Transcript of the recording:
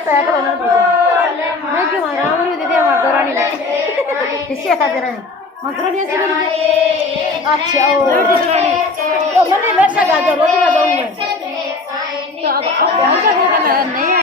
saya kalau nanti मैं क्यों मार रहा हूँ दीदी हमारा दौरानी ले इससे क्या कर रहे हैं मकरोनी ऐसे भी अच्छा ओ दौरानी तो मैंने बैठा गाजर रोटी में जाऊँगा तो अब यहाँ से नहीं